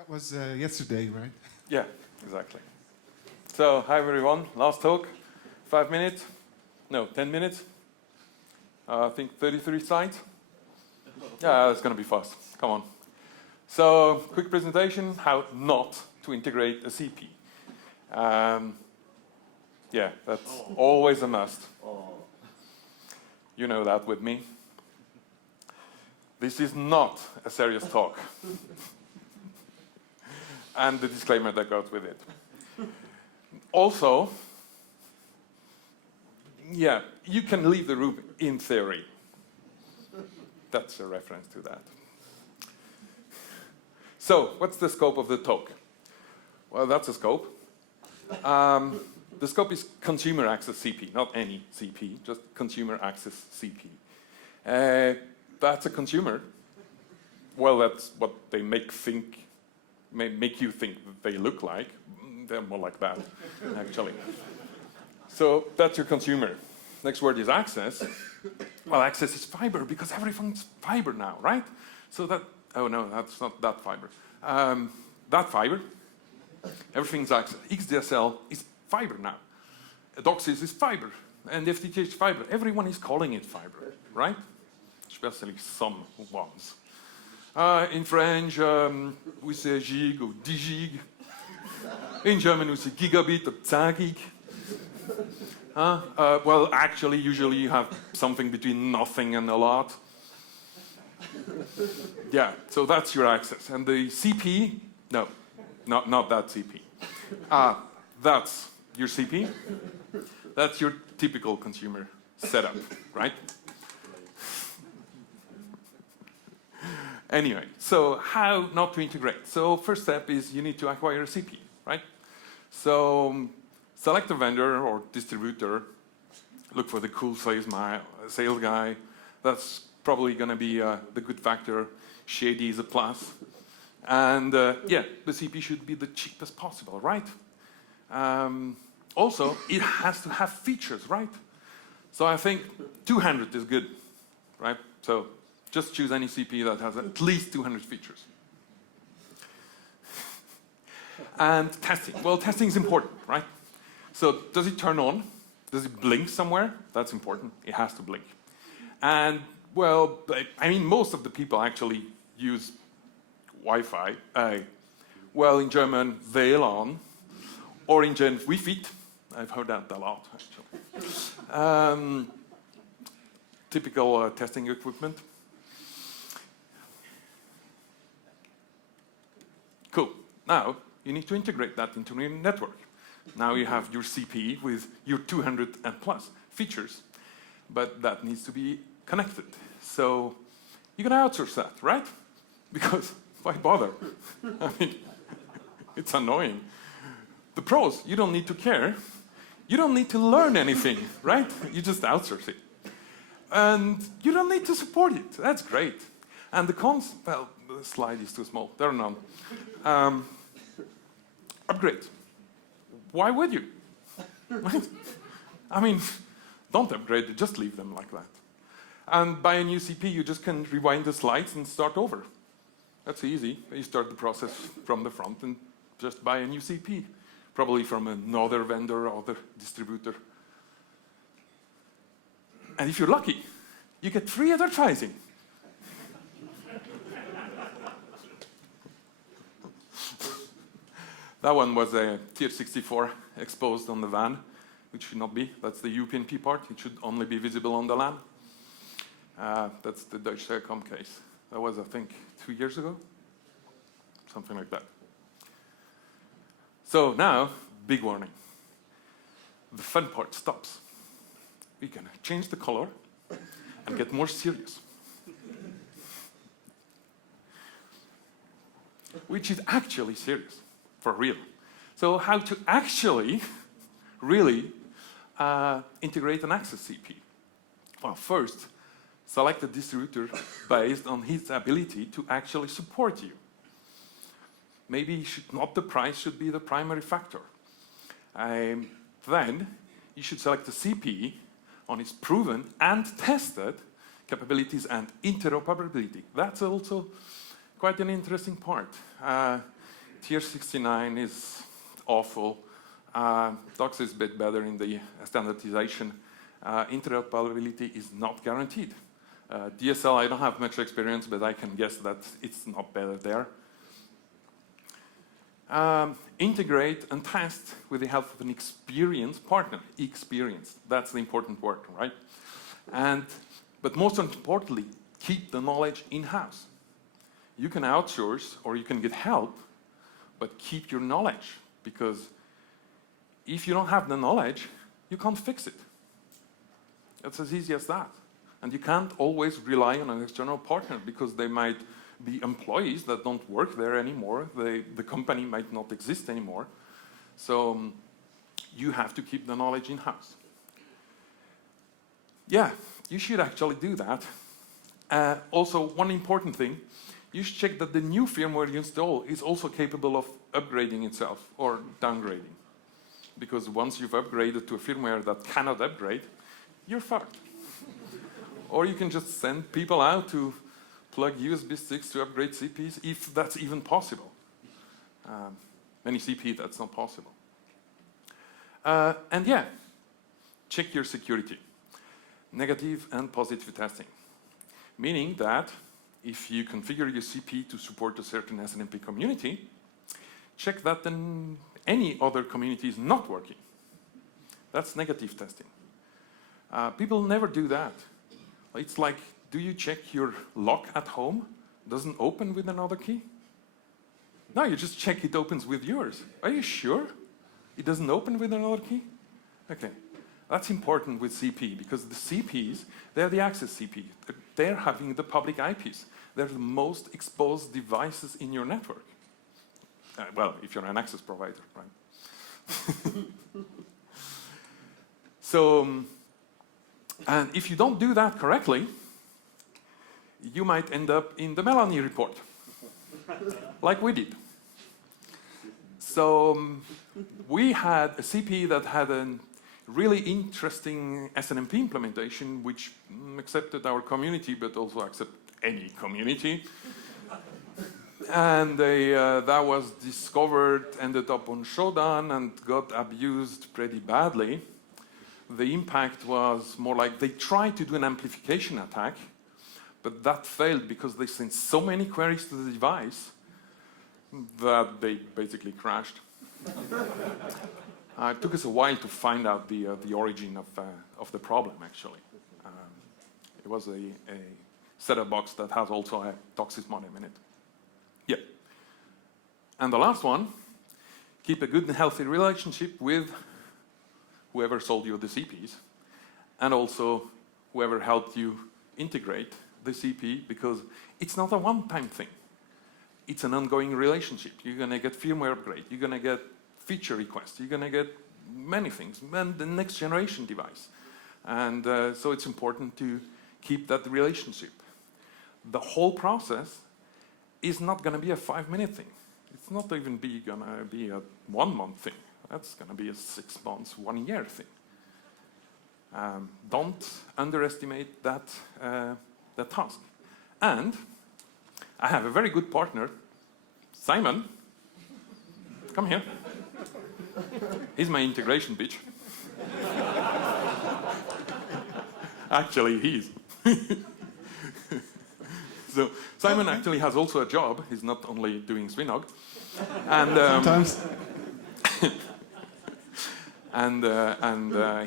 That was yesterday, right? Yeah, exactly. So, hi everyone, last talk, 5 minutes, no, 10 minutes. I think 33 slides. Yeah, it's going to be fast, come on. So, quick presentation, how not to integrate a CP. Yeah, that's always a must. You know that with me. This is not a serious talk. And the disclaimer that goes with it. Also, yeah, you can leave the room in theory. That's a reference to that. So, what's the scope of the talk? Well, that's a scope. The scope is consumer access CP, not any CP, just consumer access CP. That's a consumer. Well, that's what they make you think that they look like. They're more like that, actually. So that's your consumer. Next word is access. Well, access is fiber because everything's fiber now, right? So that, oh no, that's not that fiber. That fiber, everything's access. XDSL is fiber now. DOCSIS is fiber. And FTTH is fiber. Everyone is calling it fiber, right? Especially some ones. In French, we say gig or 10 gig. In German, we say gigabit or 10 gig. Well, actually, usually you have something between nothing and a lot. Yeah, so that's your access. And the CP, no, not that CP. That's your CP. That's your typical consumer setup, right? Anyway, so how not to integrate? So first step is you need to acquire a CP, right? So select a vendor or distributor, look for the cool sales guy. That's probably going to be the good factor. Shady is a plus. And yeah, the CP should be the cheapest possible, right? Also, it has to have features, right? So I think 200 is good, right? So just choose any CP that has at least 200 features. And testing. Well, testing is important, right? So does it turn on? Does it blink somewhere? That's important. It has to blink. And, well, I mean, most of the people actually use Wi-Fi. Well, in German, WLAN, or in German, Wi-Fi. I've heard that a lot, actually. Typical testing equipment. Cool. Now, you need to integrate that into your network. Now you have your CPE with your 200 and plus features, but that needs to be connected. So you're going to outsource that, right? Because why bother? I mean, it's annoying. The pros, you don't need to care. You don't need to learn anything, right? You just outsource it. And you don't need to support it. That's great. And the cons, well, the slide is too small. There are none. Upgrade. Why would you? Right? I mean, don't upgrade it, just leave them like that. And buy a new CP, you just can rewind the slides and start over. That's easy. You start the process from the front and just buy a new CP. Probably from another vendor or other distributor. And if you're lucky, you get free advertising. That one was a tier 64 exposed on the WAN, which should not be. That's the European P part. It should only be visible on the LAN. That's the Deutsche Telekom case. That was, I think, 2 years ago. Something like that. So now, big warning. The fun part stops. We can change the color and get more serious. Which is actually serious. For real. So how to actually, really, integrate an access CP? Well, first, select a distributor based on his ability to actually support you. Maybe not the price should be the primary factor. Then, you should select a CP on its proven and tested capabilities and interoperability. That's also quite an interesting part. tier 69 is awful. DOCS is a bit better in the standardization. Interoperability is not guaranteed. DSL, I don't have much experience, but I can guess that it's not better there. Integrate and test with the help of an experienced partner. Experienced, that's the important word, right? But most importantly, keep the knowledge in-house. You can outsource or you can get help, but keep your knowledge, because if you don't have the knowledge, you can't fix it. It's as easy as that. And you can't always rely on an external partner, because they might be employees that don't work there anymore. The company might not exist anymore. So you have to keep the knowledge in-house. Yeah, you should actually do that. Also, one important thing, you should check that the new firmware you install is also capable of upgrading itself or downgrading. Because once you've upgraded to a firmware that cannot upgrade, you're fucked. Or you can just send people out to plug USB sticks to upgrade CPs, if that's even possible. Many CP, that's not possible. And yeah, check your security. Negative and positive testing. Meaning that if you configure your CP to support a certain SNMP community, check that any other community is not working. That's negative testing. People never do that. It's like, do you check your lock at home? Doesn't open with another key? No, you just check it opens with yours. Are you sure it doesn't open with another key? Okay, that's important with CP, because the CPs, they're the access CP. They're having the public IPs. They're the most exposed devices in your network. Well, if you're an access provider, right? So, and if you don't do that correctly, you might end up in the Melanie report, like we did. So we had a CP that had a really interesting SNMP implementation, which accepted our community, but also accepted any community. And that was discovered, ended up on Shodan, and got abused pretty badly. The impact was more like they tried to do an amplification attack, but that failed because they sent so many queries to the device that they basically crashed. It took us a while to find out the origin of the problem, actually. It was a setup box that has also a toxic modem in it. Yeah. And the last one, keep a good and healthy relationship with whoever sold you the CPs, and also whoever helped you integrate the CP, because it's not a one-time thing. It's an ongoing relationship. You're going to get firmware upgrade. You're going to get feature requests. You're going to get many things, and the next generation device. And so it's important to keep that relationship. The whole process is not going to be a 5-minute thing. It's not even going to be a 1-month thing. That's going to be a 6 months, 1 year thing. Don't underestimate that task. And I have a very good partner, Simon. Come here. He's my integration bitch. Actually, he is. So Simon actually has also a job. He's not only doing SwiNOG. And sometimes. and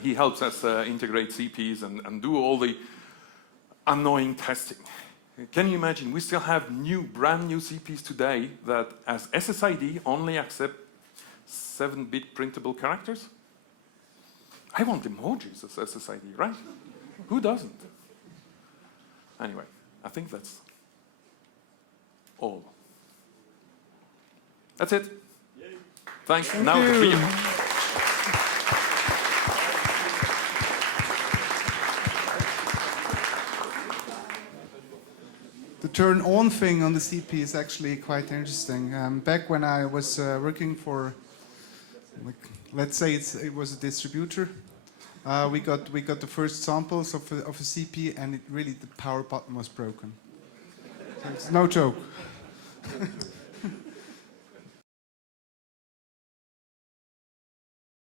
he helps us integrate CPs and do all the annoying testing. Can you imagine? We still have brand new CPs today that, as SSID, only accept 7-bit printable characters. I want emojis as SSID, right? Who doesn't? Anyway, I think that's all. That's it. Yay. Thanks. Thank now you. the video. The turn on thing on the CP is actually quite interesting. Back when I was working for, let's say it was a distributor, we got the first samples of a CP, and the power button was broken. So it's no joke.